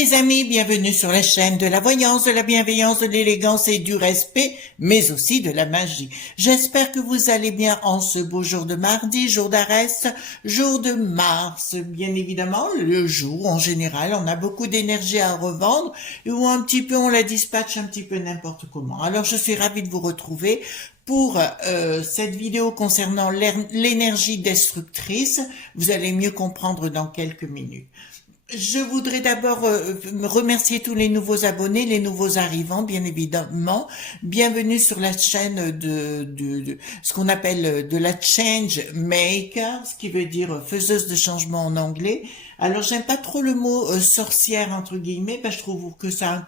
les amis, bienvenue sur la chaîne de la voyance, de la bienveillance, de l'élégance et du respect, mais aussi de la magie. J'espère que vous allez bien en ce beau jour de mardi, jour d'Arès, jour de Mars. Bien évidemment, le jour, en général, on a beaucoup d'énergie à revendre, ou un petit peu, on la dispatche un petit peu n'importe comment. Alors, je suis ravie de vous retrouver pour cette vidéo concernant l'énergie destructrice. Vous allez mieux comprendre dans quelques minutes. Je voudrais d'abord remercier tous les nouveaux abonnés, les nouveaux arrivants, bien évidemment. Bienvenue sur la chaîne de ce qu'on appelle de la change maker, ce qui veut dire faiseuse de changement en anglais. Alors j'aime pas trop le mot sorcière entre guillemets, parce que je trouve que ça a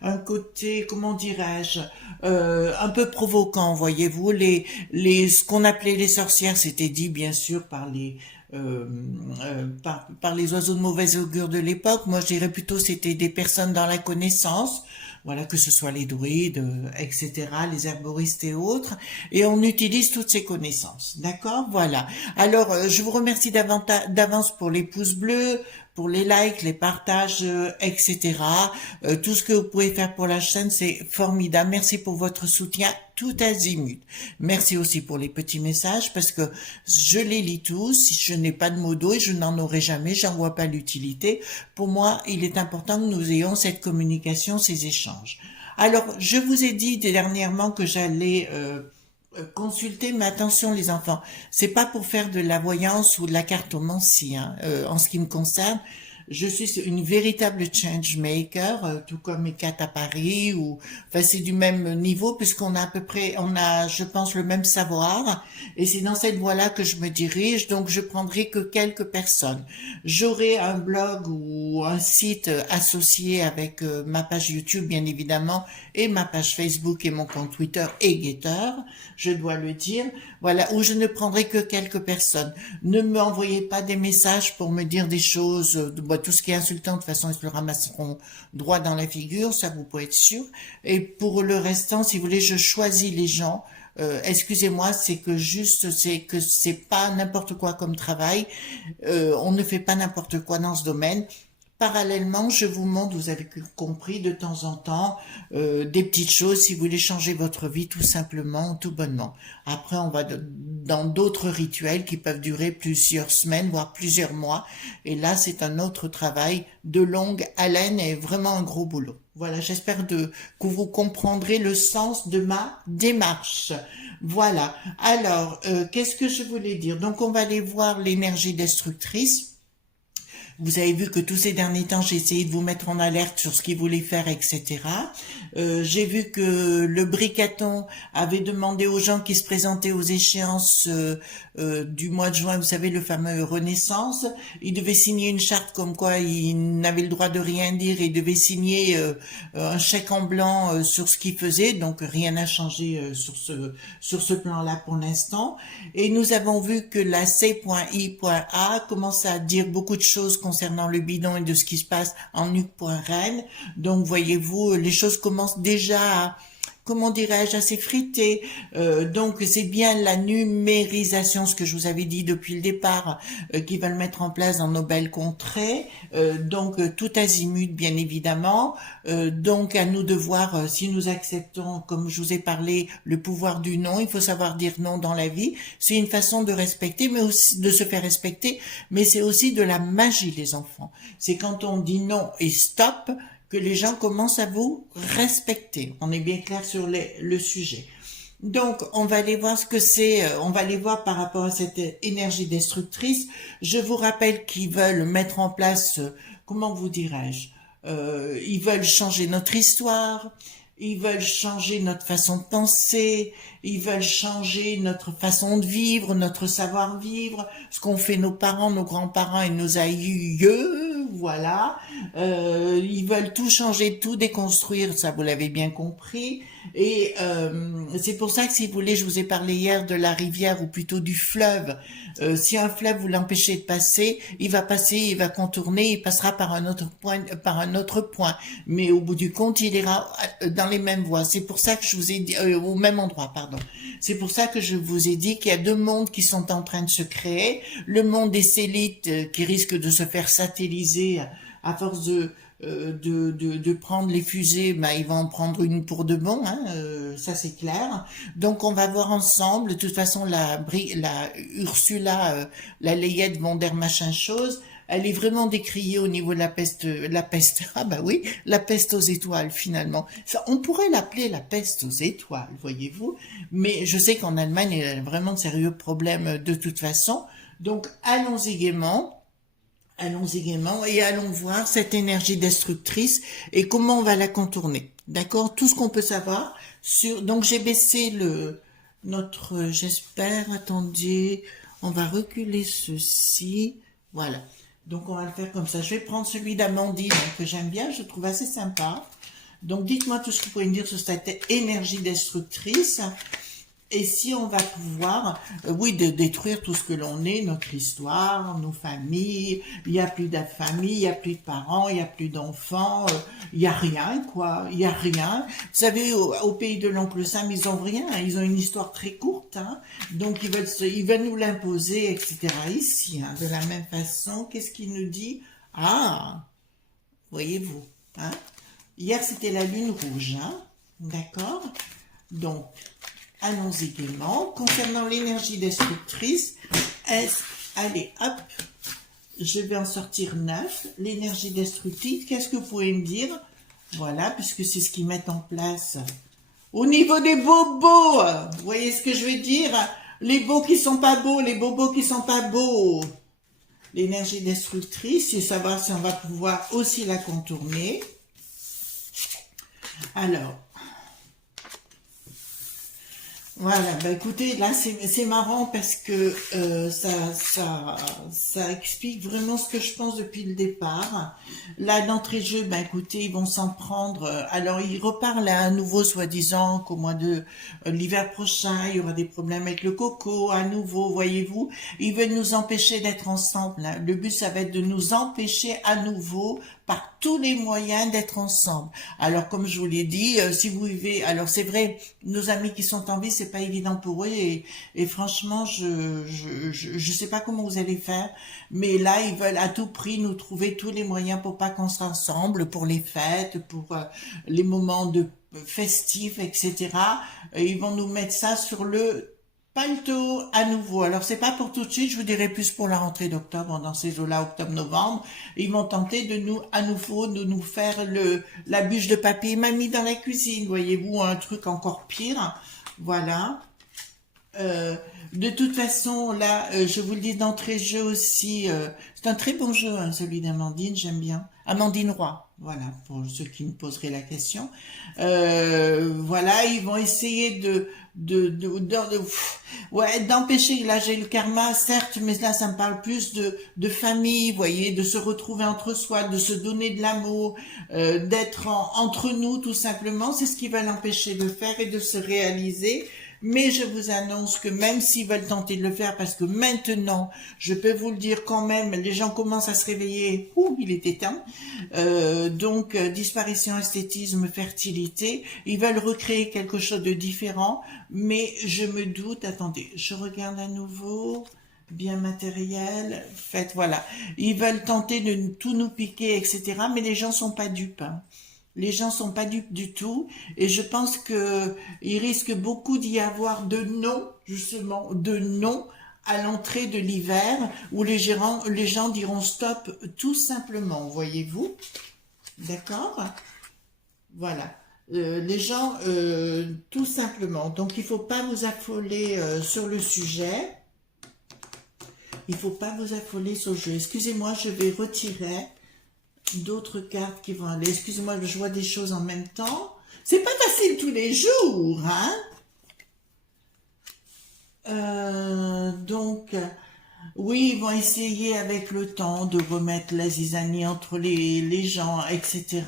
un côté, comment dirais-je, un peu provoquant, voyez-vous. Ce qu'on appelait les sorcières, c'était dit bien sûr par par les oiseaux de mauvaise augure de l'époque. Moi, je dirais plutôt c'était des personnes dans la connaissance, voilà, que ce soit les druides, etc., les herboristes et autres, et on utilise toutes ces connaissances, d'accord? Voilà. Alors, je vous remercie d'avance pour les pouces bleus, pour les likes, les partages, etc. Tout ce que vous pouvez faire pour la chaîne, c'est formidable. Merci pour votre soutien tout azimut. Merci aussi pour les petits messages, parce que je les lis tous. Je n'ai pas de mots d'eau et je n'en aurai jamais, j'en vois pas l'utilité. Pour moi, il est important que nous ayons cette communication, ces échanges. Alors, je vous ai dit dernièrement que j'allais consulter, mais attention les enfants, c'est pas pour faire de la voyance ou de la cartomancie, hein. En ce qui me concerne, je suis une véritable change maker, tout comme mes quatre à Paris, ou enfin c'est du même niveau puisqu'on a à peu près, on a, je pense, le même savoir, et c'est dans cette voie-là que je me dirige. Donc je prendrai que quelques personnes. J'aurai un blog ou un site associé avec ma page YouTube bien évidemment, et ma page Facebook et mon compte Twitter et Getter, je dois le dire, voilà, où je ne prendrai que quelques personnes. Ne m'envoyez pas des messages pour me dire des choses, tout ce qui est insultant, de toute façon, ils se le ramasseront droit dans la figure, ça vous pouvez être sûr. Et pour le restant, si vous voulez, je choisis les gens. Excusez-moi, c'est que c'est pas n'importe quoi comme travail. On ne fait pas n'importe quoi dans ce domaine. Parallèlement, je vous montre, vous avez compris, de temps en temps, des petites choses si vous voulez changer votre vie tout simplement, tout bonnement. Après, on va dans d'autres rituels qui peuvent durer plusieurs semaines, voire plusieurs mois. Et là, c'est un autre travail de longue haleine et vraiment un gros boulot. Voilà, j'espère que vous comprendrez le sens de ma démarche. Voilà. Alors, qu'est-ce que je voulais dire? Donc, on va aller voir l'énergie destructrice. Vous avez vu que tous ces derniers temps, j'ai essayé de vous mettre en alerte sur ce qu'il voulait faire, etc. J'ai vu que le Bricaton avait demandé aux gens qui se présentaient aux échéances du mois de juin, vous savez, le fameux Renaissance, ils devaient signer une charte comme quoi ils n'avaient le droit de rien dire, ils devaient signer un chèque en blanc sur ce qu'ils faisaient, donc rien n'a changé sur ce plan-là pour l'instant. Et nous avons vu que la C.I.A commence à dire beaucoup de choses concernant le bidon et de ce qui se passe en nuque.ren. Donc, voyez-vous, les choses commencent déjà à, comment dirais-je, à s'effriter. Donc, c'est bien la numérisation, ce que je vous avais dit depuis le départ, qu'ils veulent mettre en place dans nos belles contrées. Donc, tout azimut, bien évidemment. Donc, à nous de voir si nous acceptons, comme je vous ai parlé, le pouvoir du non. Il faut savoir dire non dans la vie. C'est une façon de respecter, mais aussi de se faire respecter. Mais c'est aussi de la magie, les enfants. C'est quand on dit non et stop, que les gens commencent à vous respecter. On est bien clair sur le sujet. Donc, on va aller voir ce que c'est, on va aller voir par rapport à cette énergie destructrice. Je vous rappelle qu'ils veulent mettre en place, comment vous dirais-je, ils veulent changer notre histoire, ils veulent changer notre façon de penser, ils veulent changer notre façon de vivre, notre savoir-vivre, ce qu'ont fait nos parents, nos grands-parents et nos aïeux, voilà. Ils veulent tout changer, tout déconstruire, ça vous l'avez bien compris. Et c'est pour ça que si vous voulez, je vous ai parlé hier de la rivière ou plutôt du fleuve. Si un fleuve vous l'empêchez de passer, il va passer, il va contourner, il passera par un autre point. Mais au bout du compte, il ira dans les mêmes voies. C'est pour ça que je vous ai dit, au même endroit, pardon. C'est pour ça que je vous ai dit qu'il y a deux mondes qui sont en train de se créer. Le monde des élites qui risque de se faire satelliser à force de prendre les fusées, ben, il va en prendre une pour de bon, hein, ça c'est clair. Donc on va voir ensemble, de toute façon la Ursula, la Layette von der machin chose, elle est vraiment décriée au niveau de la peste, ah bah oui, la peste aux étoiles finalement. Ça, on pourrait l'appeler la peste aux étoiles, voyez-vous, mais je sais qu'en Allemagne, il y a vraiment de sérieux problèmes de toute façon. Donc allons-y gaiement. Allons-y gaiement et allons voir cette énergie destructrice et comment on va la contourner. D'accord? Tout ce qu'on peut savoir sur, donc j'ai baissé j'espère, attendez, on va reculer ceci. Voilà. Donc on va le faire comme ça. Je vais prendre celui d'Amandine que j'aime bien, je trouve assez sympa. Donc dites-moi tout ce que vous pouvez me dire sur cette énergie destructrice. Et si on va pouvoir, oui, détruire tout ce que l'on est, notre histoire, nos familles, il n'y a plus de famille, il n'y a plus de parents, il n'y a plus d'enfants, il n'y a rien, quoi, il n'y a rien. Vous savez, au pays de l'oncle Sam, ils ont rien, ils ont une histoire très courte, hein, donc ils veulent nous l'imposer, etc. Ici, hein, de la même façon, qu'est-ce qu'il nous dit? Ah, voyez-vous, hein, hier c'était la lune rouge, hein, d'accord? Donc, allons-y gaiement. Concernant l'énergie destructrice, allez, hop, je vais en sortir 9. L'énergie destructive, qu'est-ce que vous pouvez me dire? Voilà, puisque c'est ce qu'ils mettent en place. Au niveau des bobos, vous voyez ce que je veux dire? Les beaux qui sont pas beaux, les bobos qui sont pas beaux. L'énergie destructrice, c'est savoir si on va pouvoir aussi la contourner. Alors, voilà, bah écoutez, là c'est marrant parce que ça explique vraiment ce que je pense depuis le départ. Là, d'entrée de jeu, bah écoutez, ils vont s'en prendre. Alors, ils reparlent à nouveau, soi-disant, qu'au mois de l'hiver prochain, il y aura des problèmes avec le coco, à nouveau, voyez-vous. Ils veulent nous empêcher d'être ensemble, hein. Le but, ça va être de nous empêcher à nouveau par tous les moyens d'être ensemble. Alors, comme je vous l'ai dit, si vous vivez, alors c'est vrai, nos amis qui sont en vie, c'est pas évident pour eux et franchement, je sais pas comment vous allez faire, mais là, ils veulent à tout prix nous trouver tous les moyens pour pas qu'on soit ensemble, pour les fêtes, pour les moments de festifs, etc. Ils vont nous mettre ça sur le paletot à nouveau. Alors c'est pas pour tout de suite, je vous dirai plus pour la rentrée d'octobre, dans ces eaux-là, octobre-novembre. Ils vont tenter de nous, à nouveau, de nous faire la bûche de papier mamie dans la cuisine, voyez-vous, un truc encore pire. Voilà. De toute façon, là, je vous le dis d'entrée de jeu aussi, c'est un très bon jeu, hein, celui d'Amandine, j'aime bien. Amandine Roy, voilà, pour ceux qui me poseraient la question. Voilà, ils vont essayer ouais, d'empêcher, là j'ai le karma, certes, mais là ça me parle plus de famille, vous voyez, de se retrouver entre soi, de se donner de l'amour, d'être entre nous tout simplement, c'est ce qu'ils veulent empêcher de faire et de se réaliser. Mais je vous annonce que même s'ils veulent tenter de le faire, parce que maintenant, je peux vous le dire quand même, les gens commencent à se réveiller. Ouh, il était temps. Donc, disparition, esthétisme, fertilité. Ils veulent recréer quelque chose de différent. Mais je me doute, attendez, je regarde à nouveau. Bien matériel, faites, voilà. Ils veulent tenter de tout nous piquer, etc. Mais les gens sont pas dupes, hein. Les gens sont pas dupes du tout et je pense que il risque beaucoup d'y avoir de non, justement, de non à l'entrée de l'hiver où les gens diront stop tout simplement, voyez-vous? D'accord? Voilà. Les gens, tout simplement. Donc il faut pas vous affoler sur le sujet. Il faut pas vous affoler sur le jeu. Excusez-moi, je vais retirer d'autres cartes qui vont aller. Excusez-moi, je vois des choses en même temps. C'est pas facile tous les jours, hein? Donc, oui, ils vont essayer avec le temps de remettre la zizanie entre les gens, etc.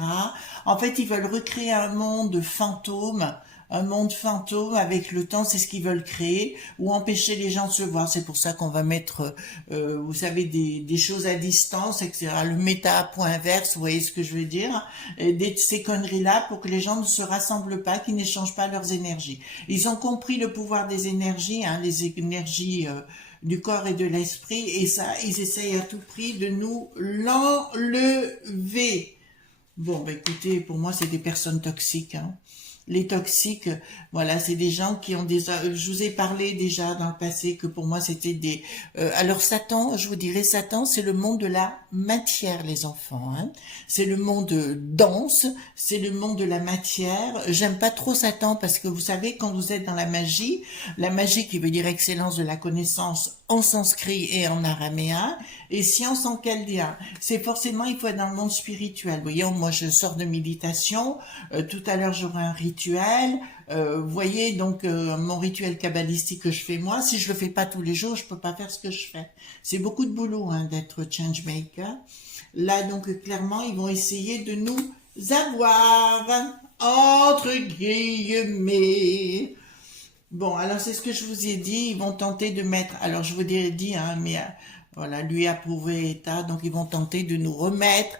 En fait, ils veulent recréer un monde fantôme avec le temps, c'est ce qu'ils veulent créer, ou empêcher les gens de se voir. C'est pour ça qu'on va mettre, vous savez, des choses à distance, etc. Le méta point inverse, vous voyez ce que je veux dire, et ces conneries-là pour que les gens ne se rassemblent pas, qu'ils n'échangent pas leurs énergies. Ils ont compris le pouvoir des énergies, hein, les énergies du corps et de l'esprit, et ça, ils essayent à tout prix de nous l'enlever. Bon, bah écoutez, pour moi, c'est des personnes toxiques, hein. Les toxiques, voilà, c'est des gens qui ont des... Je vous ai parlé déjà dans le passé que pour moi, c'était des... alors Satan, je vous dirais, Satan, c'est le monde de la matière, les enfants, hein. C'est le monde dense, c'est le monde de la matière. J'aime pas trop Satan parce que vous savez, quand vous êtes dans la magie qui veut dire excellence de la connaissance en sanskrit et en araméen, et science en chaldéen, c'est forcément, il faut être dans le monde spirituel. Vous voyez, moi je sors de méditation, tout à l'heure j'aurai un rituel, vous voyez, donc mon rituel kabbalistique que je fais moi, si je le fais pas tous les jours, je peux pas faire ce que je fais. C'est beaucoup de boulot, hein, d'être changemaker. Là, donc clairement, ils vont essayer de nous avoir, entre guillemets. Bon, alors c'est ce que je vous ai dit, ils vont tenter de mettre, alors je vous ai dit, hein, mais voilà, lui approuvé état, donc ils vont tenter de nous remettre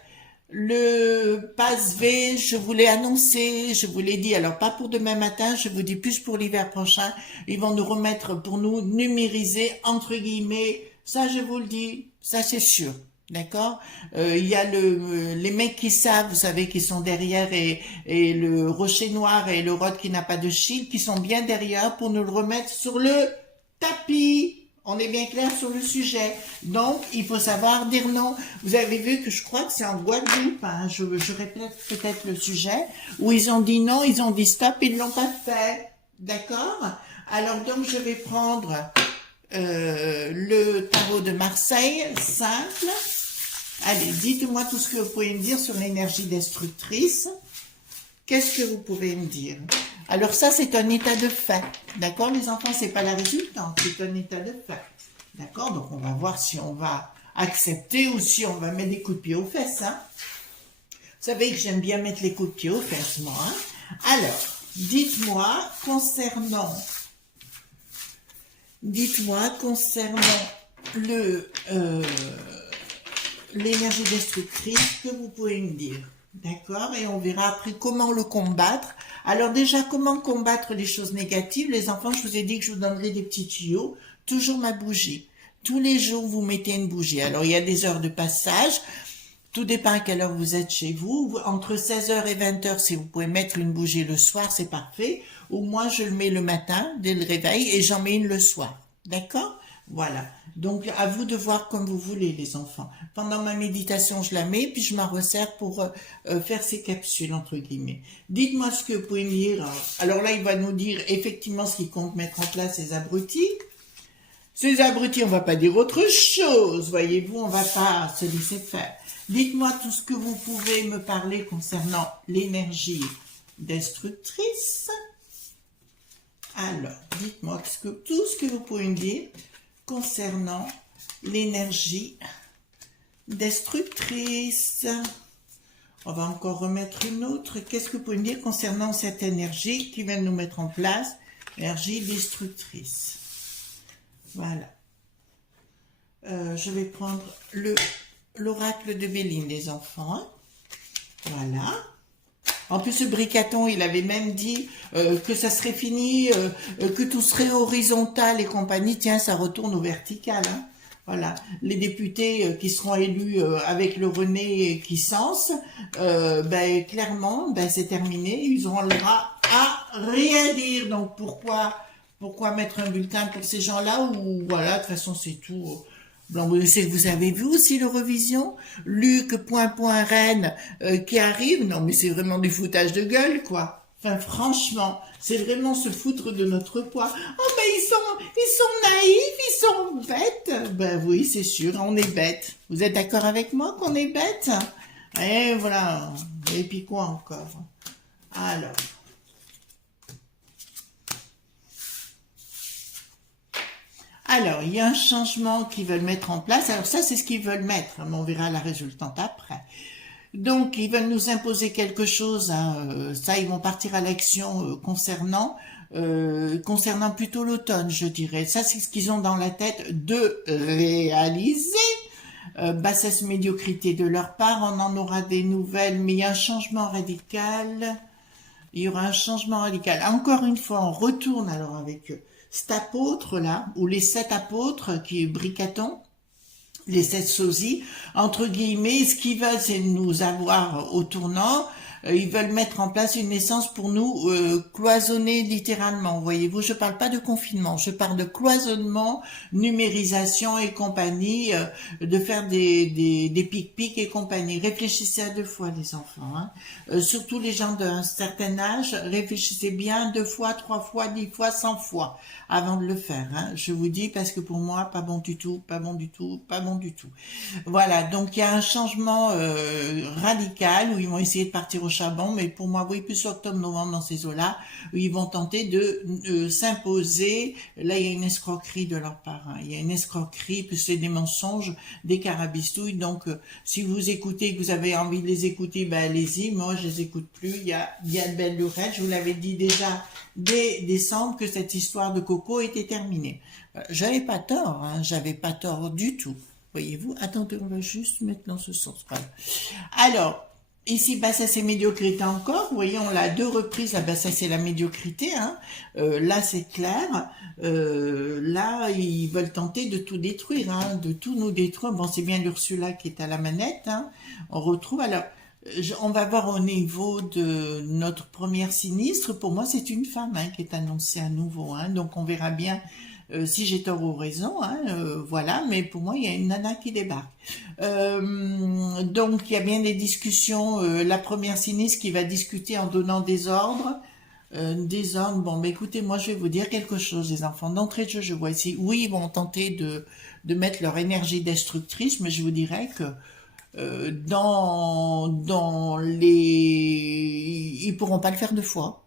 le passe-V, je vous l'ai annoncé, je vous l'ai dit, alors pas pour demain matin, je vous dis plus pour l'hiver prochain, ils vont nous remettre pour nous numériser, entre guillemets, ça je vous le dis, ça c'est sûr. D'accord. Il y a les mecs qui savent, vous savez, qui sont derrière et le rocher noir et le rod qui n'a pas de shield, qui sont bien derrière pour nous le remettre sur le tapis. On est bien clair sur le sujet. Donc, il faut savoir dire non. Vous avez vu que je crois que c'est en Guadeloupe, hein, je répète peut-être le sujet, où ils ont dit non, ils ont dit stop, ils l'ont pas fait. D'accord. Alors donc, je vais prendre le tarot de Marseille, simple. Allez, dites-moi tout ce que vous pouvez me dire sur l'énergie destructrice. Qu'est-ce que vous pouvez me dire? Alors ça, c'est un état de fait. D'accord, les enfants, c'est pas la résultante, c'est un état de fait. D'accord, donc on va voir si on va accepter ou si on va mettre des coups de pied aux fesses. Hein. Vous savez que j'aime bien mettre les coups de pied aux fesses, moi. Hein. Alors, dites-moi concernant l'énergie destructrice que vous pouvez me dire. D'accord? Et on verra après comment le combattre. Alors déjà, comment combattre les choses négatives? Les enfants, je vous ai dit que je vous donnerai des petits tuyaux. Toujours ma bougie. Tous les jours, vous mettez une bougie. Alors, il y a des heures de passage. Tout dépend à quelle heure vous êtes chez vous. Entre 16h et 20h, si vous pouvez mettre une bougie le soir, c'est parfait. Ou moi, je le mets le matin, dès le réveil, et j'en mets une le soir. D'accord? Voilà. Donc, à vous de voir comme vous voulez, les enfants. Pendant ma méditation, je la mets, puis je m'en resserre pour faire ces capsules, entre guillemets. Dites-moi ce que vous pouvez me dire. Alors là, il va nous dire effectivement ce qu'il compte mettre en place, ces abrutis. Ces abrutis, on va pas dire autre chose, voyez-vous, on va pas se laisser faire. Dites-moi tout ce que vous pouvez me parler concernant l'énergie destructrice. Alors, dites-moi tout ce que vous pouvez me dire concernant l'énergie destructrice. On va encore remettre une autre. Qu'est-ce que vous pouvez me dire concernant cette énergie qui vient de nous mettre en place, énergie destructrice? Voilà. Je vais prendre l'oracle de Béline, les enfants. Hein. Voilà. En plus, ce Bricaton, il avait même dit que ça serait fini, que tout serait horizontal et compagnie. Tiens, ça retourne au vertical. Hein. Voilà. Les députés qui seront élus avec le René qui sens, ben, clairement, ben, c'est terminé. Ils auront le droit à rien dire. Donc, pourquoi mettre un bulletin pour ces gens-là ou voilà, de toute façon, c'est tout. Bon, vous avez vu aussi l'Eurovision, Luc, Rennes, qui arrive. Non, mais c'est vraiment du foutage de gueule, quoi. Enfin, franchement, c'est vraiment se foutre de notre poids. Oh, ben, ils sont naïfs, ils sont bêtes. Ben oui, c'est sûr, on est bêtes. Vous êtes d'accord avec moi qu'on est bêtes? Et voilà. Et puis quoi encore? Alors, il y a un changement qu'ils veulent mettre en place. Alors ça, c'est ce qu'ils veulent mettre, mais on verra la résultante après. Donc, ils veulent nous imposer quelque chose. Hein, ça, ils vont partir à l'action concernant plutôt l'automne, je dirais. Ça, c'est ce qu'ils ont dans la tête de réaliser. Bassesse médiocrité de leur part, on en aura des nouvelles, mais il y a un changement radical. Il y aura un changement radical. Encore une fois, on retourne alors avec cet apôtre là, ou les 7 apôtres qui est Bricaton, les sept sosies, entre guillemets, ce qu'ils veulent, c'est nous avoir au tournant. Ils veulent mettre en place une naissance pour nous cloisonner littéralement. Voyez-vous, je parle pas de confinement, je parle de cloisonnement, numérisation et compagnie, de faire des pic-pic et compagnie. Réfléchissez à deux fois, les enfants. Hein. Surtout les gens d'un certain âge, réfléchissez bien 2 fois, 3 fois, 10 fois, 100 fois avant de le faire. Hein. Je vous dis parce que pour moi, pas bon du tout, pas bon du tout, pas bon du tout. Voilà, donc il y a un changement radical où ils vont essayer de partir au charbon, mais pour moi, oui, plus octobre-novembre dans ces eaux-là, où ils vont tenter de s'imposer. Là, il y a une escroquerie de leur part. Hein. Il y a une escroquerie, puis c'est des mensonges, des carabistouilles. Donc, si vous écoutez, que vous avez envie de les écouter, ben allez-y. Moi, je les écoute plus. Il y a de belles lurettes. Je vous l'avais dit déjà dès décembre que cette histoire de Coco était terminée. J'avais pas tort, hein. J'avais pas tort du tout. Voyez-vous, attendez, on va juste mettre dans ce sens. Voilà. Alors, ici, bah, ça c'est médiocrité encore. Vous voyez, on l'a à 2 reprises. Là, bah, ça c'est la médiocrité. Hein. Là, c'est clair. Là, ils veulent tenter de tout détruire, hein, de tout nous détruire. Bon, c'est bien l'Ursula qui est à la manette. Hein. On retrouve alors. On va voir au niveau de notre première sinistre. Pour moi, c'est une femme hein, qui est annoncée à nouveau. Hein. Donc, on verra bien si j'ai tort ou raison, hein, voilà, mais pour moi, il y a une nana qui débarque. Donc, il y a bien des discussions. La première sinistre qui va discuter en donnant des ordres. Des ordres, bon, mais écoutez, moi, je vais vous dire quelque chose, les enfants. D'entrée de jeu, je vois ici, oui, ils vont tenter de mettre leur énergie destructrice, mais je vous dirais que dans les... Ils pourront pas le faire 2 fois.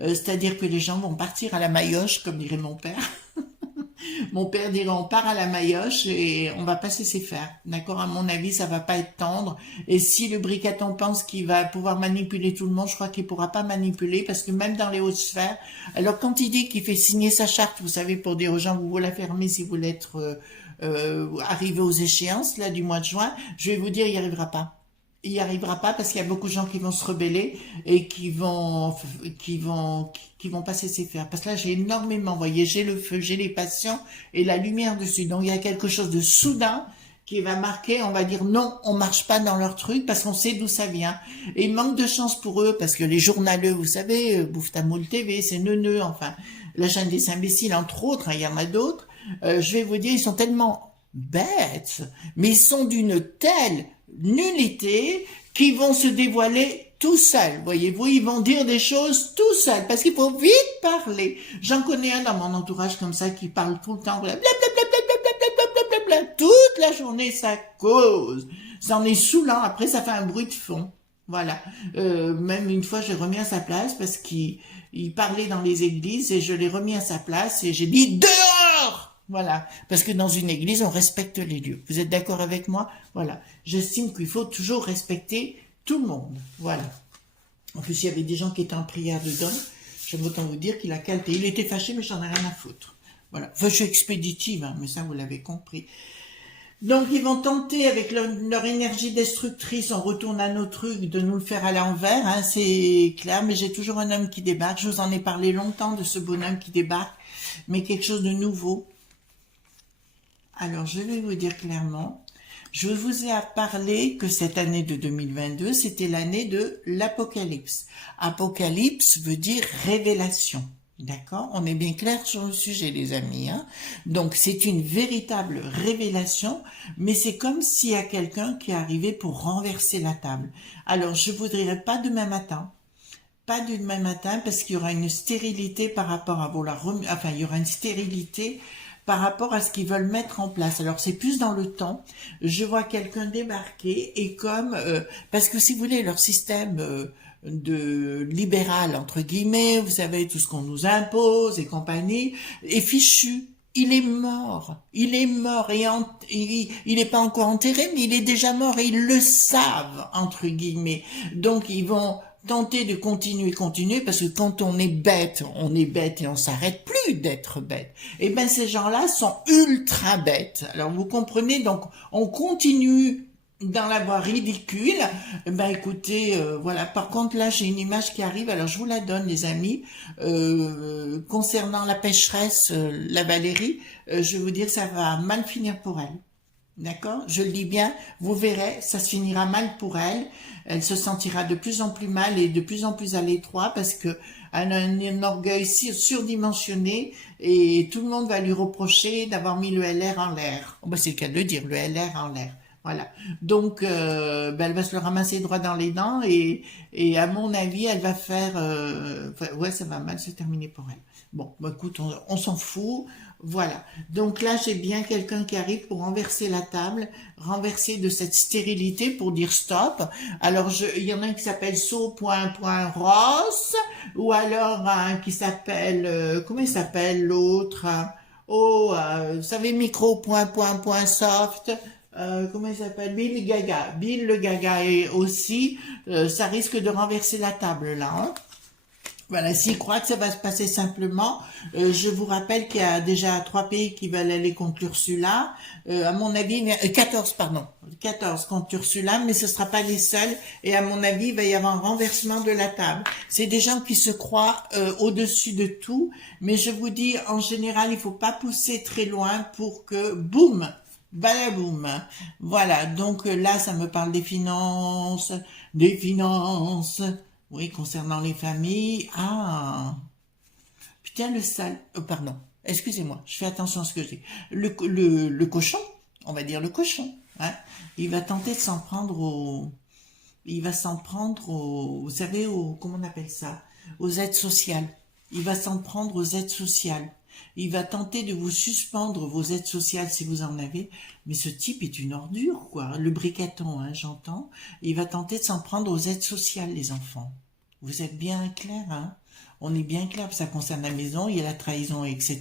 C'est-à-dire que les gens vont partir à la maillotche, comme dirait mon père. Mon père dirait on part à la maillotche et on va pas se laisser faire. D'accord? À mon avis, ça va pas être tendre. Et si le bricaton pense qu'il va pouvoir manipuler tout le monde, je crois qu'il pourra pas manipuler parce que même dans les hautes sphères, alors quand il dit qu'il fait signer sa charte, vous savez, pour dire aux gens, vous la fermez si vous voulez être arrivé aux échéances là du mois de juin, je vais vous dire, il n'y arrivera pas. Il n'y arrivera pas parce qu'il y a beaucoup de gens qui vont se rebeller et qui vont pas se laisser faire. Parce que là, j'ai énormément, vous voyez, j'ai le feu, j'ai les patients et la lumière dessus. Donc, il y a quelque chose de soudain qui va marquer, on va dire non, on marche pas dans leur truc parce qu'on sait d'où ça vient. Et il manque de chance pour eux parce que les journaleux, vous savez, Bouffe-ta-moule TV, c'est Neuneu, enfin, la chaîne des imbéciles, entre autres, hein, il y en a d'autres. Je vais vous dire, ils sont tellement bêtes, mais ils sont d'une telle nullité qui vont se dévoiler tout seuls, voyez-vous, ils vont dire des choses tout seuls, parce qu'il faut vite parler. J'en connais un dans mon entourage comme ça qui parle tout le temps, blablabla, toute la journée, ça cause. Ça en est saoulant, après ça fait un bruit de fond. Voilà. Même une fois, je l'ai remis à sa place parce qu'il parlait dans les églises et je l'ai remis à sa place et j'ai dit dehors! Voilà, parce que dans une église, on respecte les lieux. Vous êtes d'accord avec moi? Voilà. J'estime qu'il faut toujours respecter tout le monde. Voilà. En plus, il y avait des gens qui étaient en prière dedans. J'aime autant vous dire qu'il a calté. Il était fâché, mais j'en ai rien à foutre. Voilà. Enfin, je suis expéditive, hein, mais ça, vous l'avez compris. Donc, ils vont tenter, avec leur énergie destructrice, on retourne à nos trucs, de nous le faire à l'envers, hein, c'est clair, mais j'ai toujours un homme qui débarque. Je vous en ai parlé longtemps de ce bonhomme qui débarque, mais quelque chose de nouveau. Alors, je vais vous dire clairement, je vous ai parlé que cette année de 2022, c'était l'année de l'Apocalypse. Apocalypse veut dire révélation. D'accord? On est bien clair sur le sujet, les amis. Hein? Donc, c'est une véritable révélation, mais c'est comme s'il y a quelqu'un qui est arrivé pour renverser la table. Alors, je voudrais pas demain matin. Pas demain matin, parce qu'il y aura une stérilité par rapport à enfin, il y aura une stérilité par rapport à ce qu'ils veulent mettre en place. Alors c'est plus dans le temps. Je vois quelqu'un débarquer et comme parce que si vous voulez leur système de libéral entre guillemets, vous savez tout ce qu'on nous impose et compagnie est fichu. Il est mort. Il est mort et il n'est pas encore enterré, mais il est déjà mort et ils le savent entre guillemets. Donc ils vont tenter de continuer, parce que quand on est bête et on s'arrête plus d'être bête. Et ben ces gens-là sont ultra bêtes. Alors vous comprenez, donc on continue dans la voie ridicule. Ben écoutez, voilà. Par contre là, j'ai une image qui arrive. Alors je vous la donne, les amis. Concernant la pécheresse, la Valérie, je vais vous dire, ça va mal finir pour elle. D'accord? Je le dis bien, vous verrez, ça se finira mal pour elle. Elle se sentira de plus en plus mal et de plus en plus à l'étroit parce que elle a un orgueil surdimensionné et tout le monde va lui reprocher d'avoir mis le LR en l'air. Oh, ben, c'est le cas de dire, le LR en l'air. Voilà. Donc, ben, elle va se le ramasser droit dans les dents et à mon avis, elle va faire... enfin, ouais, ça va mal se terminer pour elle. Bon, bah, écoute, on s'en fout. Voilà. Donc là, j'ai bien quelqu'un qui arrive pour renverser la table, renverser de cette stérilité pour dire stop. Alors, il y en a un qui s'appelle So.Ross, ou alors un qui s'appelle, comment il s'appelle l'autre? Oh, vous savez, Micro.Soft. Comment il s'appelle? Bill Gaga. Bill le Gaga est aussi, ça risque de renverser la table là, hein. Voilà, s'ils croient que ça va se passer simplement, je vous rappelle qu'il y a déjà 3 pays qui veulent aller contre l'Ursula. À mon avis, 14, pardon, 14 contre l'Ursula, mais ce ne sera pas les seuls. Et à mon avis, il va y avoir un renversement de la table. C'est des gens qui se croient au-dessus de tout, mais je vous dis, en général, il faut pas pousser très loin pour que, boum, balaboum. Voilà, donc là, ça me parle des finances, des finances. Oui, concernant les familles. Ah, putain, le sale. Pardon, excusez-moi, je fais attention à ce que je dis. Le cochon, on va dire le cochon, hein, il va tenter de s'en prendre au. Il va s'en prendre au. Vous savez, comment on appelle ça? Aux aides sociales. Il va s'en prendre aux aides sociales. Il va tenter de vous suspendre vos aides sociales si vous en avez. Mais ce type est une ordure, quoi. Le briqueton, hein, j'entends. Il va tenter de s'en prendre aux aides sociales, les enfants. Vous êtes bien clair, hein? On est bien clair, ça concerne la maison, il y a la trahison, etc.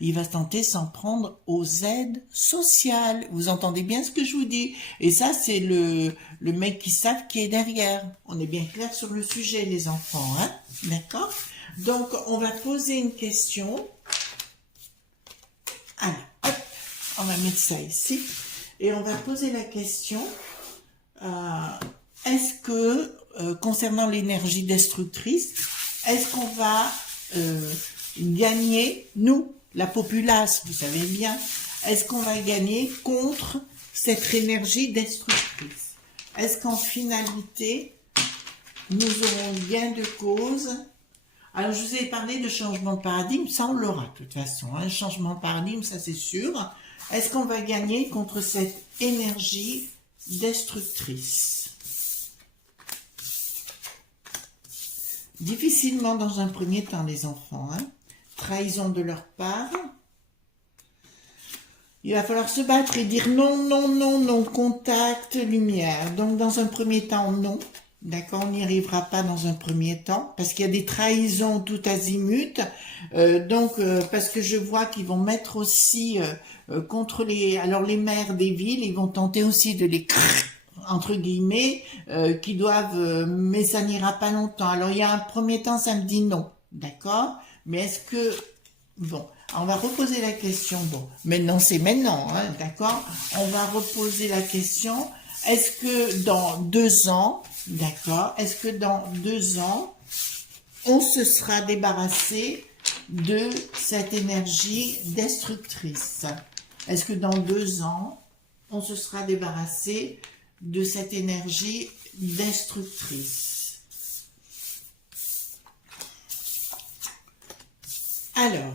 Il va tenter de s'en prendre aux aides sociales. Vous entendez bien ce que je vous dis? Et ça, c'est le mec qui savent qui est derrière. On est bien clair sur le sujet, les enfants, hein? D'accord? Donc, on va poser une question. Allez, hop, on va mettre ça ici. Et on va poser la question, est-ce que, concernant l'énergie destructrice, est-ce qu'on va gagner, nous, la populace, vous savez bien, est-ce qu'on va gagner contre cette énergie destructrice? Est-ce qu'en finalité, nous aurons gain de cause? Alors, je vous ai parlé de changement de paradigme, ça on l'aura de toute façon, hein, changement de paradigme, ça c'est sûr. Est-ce qu'on va gagner contre cette énergie destructrice? Difficilement dans un premier temps, les enfants, hein. Trahison de leur part. Il va falloir se battre et dire non, non, non, non, contact, lumière. Donc, dans un premier temps, non. D'accord, on n'y arrivera pas dans un premier temps, parce qu'il y a des trahisons tout azimut. Parce que je vois qu'ils vont mettre aussi contre les... Alors, les maires des villes, ils vont tenter aussi de les... entre guillemets, qui doivent... mais ça n'ira pas longtemps. Alors, il y a un premier temps, ça me dit non. D'accord? Mais est-ce que... Bon, on va reposer la question. Bon, maintenant, c'est maintenant, hein, d'accord? On va reposer la question. Est-ce que dans 2 ans, d'accord, est-ce que dans 2 ans, on se sera débarrassé de cette énergie destructrice? Est-ce que dans 2 ans, on se sera débarrassé de cette énergie destructrice? Alors,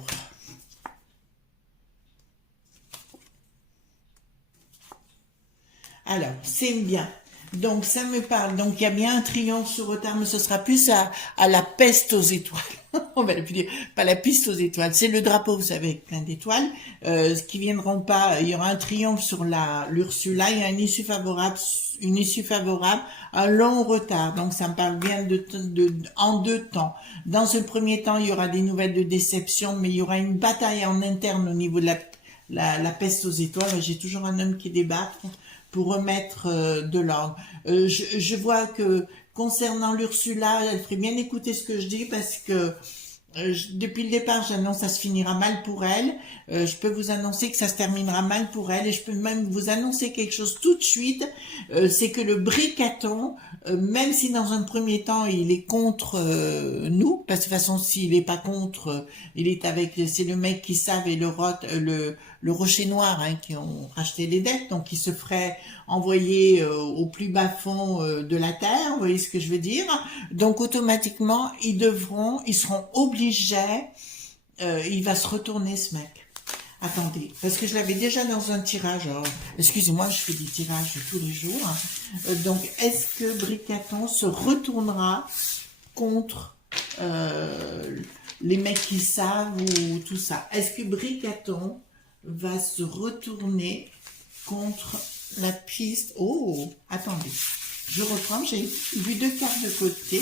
c'est bien. Donc, ça me parle. Donc, il y a bien un triomphe sur retard, mais ce sera plus à la peste aux étoiles. On va le dire, pas la piste aux étoiles. C'est le drapeau, vous savez, avec plein d'étoiles, qui viendront pas. Il y aura un triomphe sur l'Ursula. Il y a une issue favorable, un long retard. Donc, ça me parle bien en 2 temps. Dans un premier temps, il y aura des nouvelles de déception, mais il y aura une bataille en interne au niveau de la peste aux étoiles. J'ai toujours un homme qui débarque pour remettre de l'ordre. Je vois que concernant l'Ursula, elle ferait bien écouter ce que je dis parce que Depuis le départ, j'annonce que ça se finira mal pour elle. Je peux vous annoncer que ça se terminera mal pour elle. Et je peux même vous annoncer quelque chose tout de suite. C'est que le bricaton, même si dans un premier temps il est contre nous, parce que de toute façon s'il n'est pas contre, il est avec, c'est le mec qui savent et le rocher noir hein, qui ont racheté les dettes, donc il se ferait envoyer au plus bas fond de la terre. Vous voyez ce que je veux dire? Donc automatiquement ils seront obligés. Il va se retourner ce mec. Attendez, parce que je l'avais déjà dans un tirage. Excusez-moi, je fais des tirages tous les jours. Donc, est-ce que Bricaton se retournera contre les mecs qui savent ou tout ça? Est-ce que Bricaton va se retourner contre la piste? Oh, attendez. Je reprends, j'ai vu 2 cartes de côté.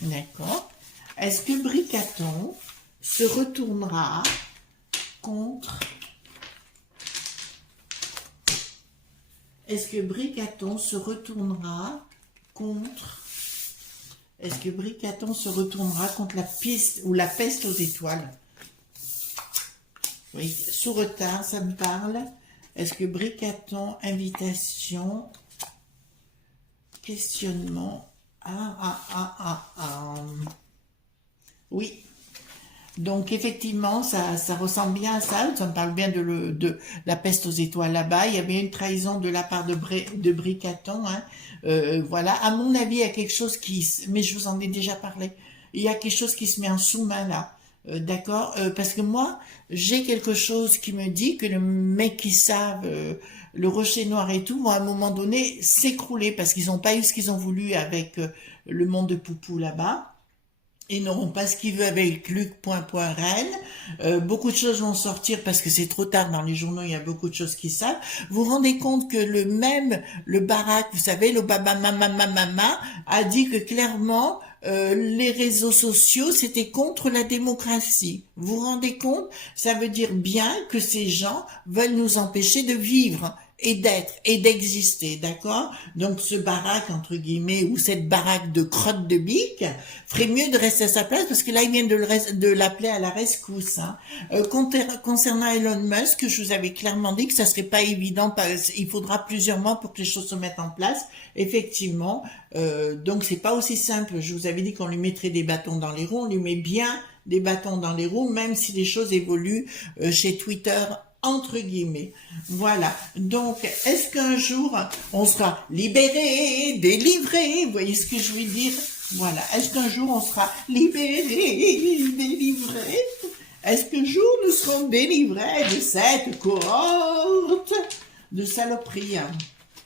D'accord. Est-ce que Bricaton se retournera contre... Est-ce que Bricaton se retournera contre... Est-ce que Bricaton se retournera contre la piste ou la peste aux étoiles? Oui, sous retard, ça me parle. Est-ce que Bricaton, invitation, questionnement... Oui. Donc, effectivement, ça ressemble bien à ça. Ça me parle bien de la peste aux étoiles là-bas. Il y avait une trahison de la part de Bricaton. Hein. Voilà. À mon avis, il y a quelque chose qui... Mais je vous en ai déjà parlé. Il y a quelque chose qui se met en sous-main là. D'accord, parce que moi, j'ai quelque chose qui me dit que le mec qui savent, le rocher noir et tout, vont à un moment donné s'écrouler parce qu'ils n'ont pas eu ce qu'ils ont voulu avec le monde de Poupou là-bas. Ils n'auront pas ce qu'ils veulent avec Luc Reine. Beaucoup de choses vont sortir parce que c'est trop tard dans les journaux, il y a beaucoup de choses qui savent. Vous vous rendez compte que le baraque, vous savez, le baba mama a dit que clairement, les réseaux sociaux, c'était contre la démocratie. Vous vous rendez compte? Ça veut dire bien que ces gens veulent nous empêcher de vivre et d'être et d'exister, d'accord? Donc ce baraque, entre guillemets, ou cette baraque de crotte de bique, ferait mieux de rester à sa place parce que là, ils viennent de l'appeler à la rescousse. Hein. Concernant Elon Musk, je vous avais clairement dit que ça serait pas évident, il faudra plusieurs mois pour que les choses se mettent en place. Effectivement, donc c'est pas aussi simple. Je vous avais dit qu'on lui mettrait des bâtons dans les roues, on lui met bien des bâtons dans les roues, même si les choses évoluent chez Twitter, entre guillemets. Voilà. Donc, est-ce qu'un jour, on sera libéré, délivré? Vous voyez ce que je veux dire? Voilà. Est-ce qu'un jour, on sera libéré, délivré? Est-ce qu'un jour, nous serons délivrés de cette cohorte de saloperies?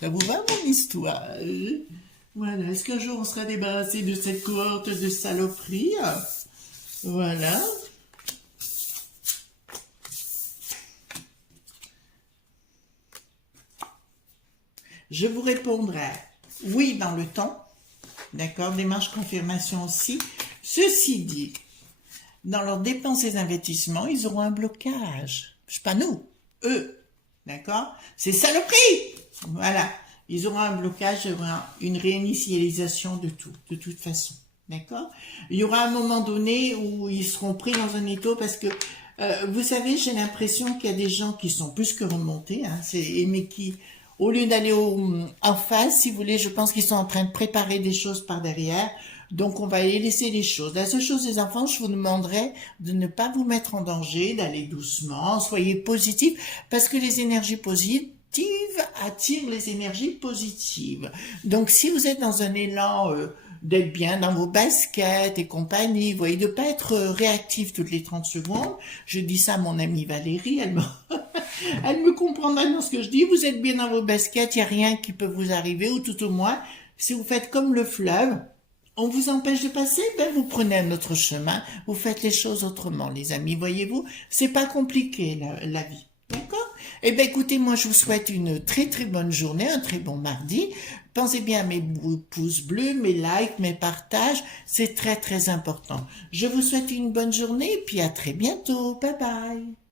Ça vous va, mon histoire? Voilà. Est-ce qu'un jour, on sera débarrassé de cette cohorte de saloperies? Voilà. Je vous répondrai oui dans le temps, d'accord, démarche confirmation aussi. Ceci dit, dans leurs dépenses et investissements, ils auront un blocage. C'est pas nous, eux, d'accord? C'est saloperie. Voilà, ils auront un blocage, il y aura une réinitialisation de tout, de toute façon, d'accord? Il y aura un moment donné où ils seront pris dans un étau parce que vous savez, j'ai l'impression qu'il y a des gens qui sont plus que remontés, hein, mais qui... Au lieu d'aller en face, si vous voulez, je pense qu'ils sont en train de préparer des choses par derrière. Donc, on va les laisser les choses. La seule chose, les enfants, je vous demanderai de ne pas vous mettre en danger, d'aller doucement, soyez positifs, parce que les énergies positives attirent les énergies positives. Donc, si vous êtes dans un élan d'être bien dans vos baskets et compagnie, vous voyez, de pas être réactif toutes les 30 secondes. Je dis ça à mon amie Valérie, elle me comprendra dans ce que je dis. Vous êtes bien dans vos baskets, il n'y a rien qui peut vous arriver, ou tout au moins, si vous faites comme le fleuve, on vous empêche de passer, ben vous prenez un autre chemin, vous faites les choses autrement, les amis. Voyez-vous, c'est pas compliqué la vie. D'accord? Eh bien, écoutez, moi, je vous souhaite une très, très bonne journée, un très bon mardi. Pensez bien à mes pouces bleus, mes likes, mes partages. C'est très, très important. Je vous souhaite une bonne journée et puis à très bientôt. Bye bye.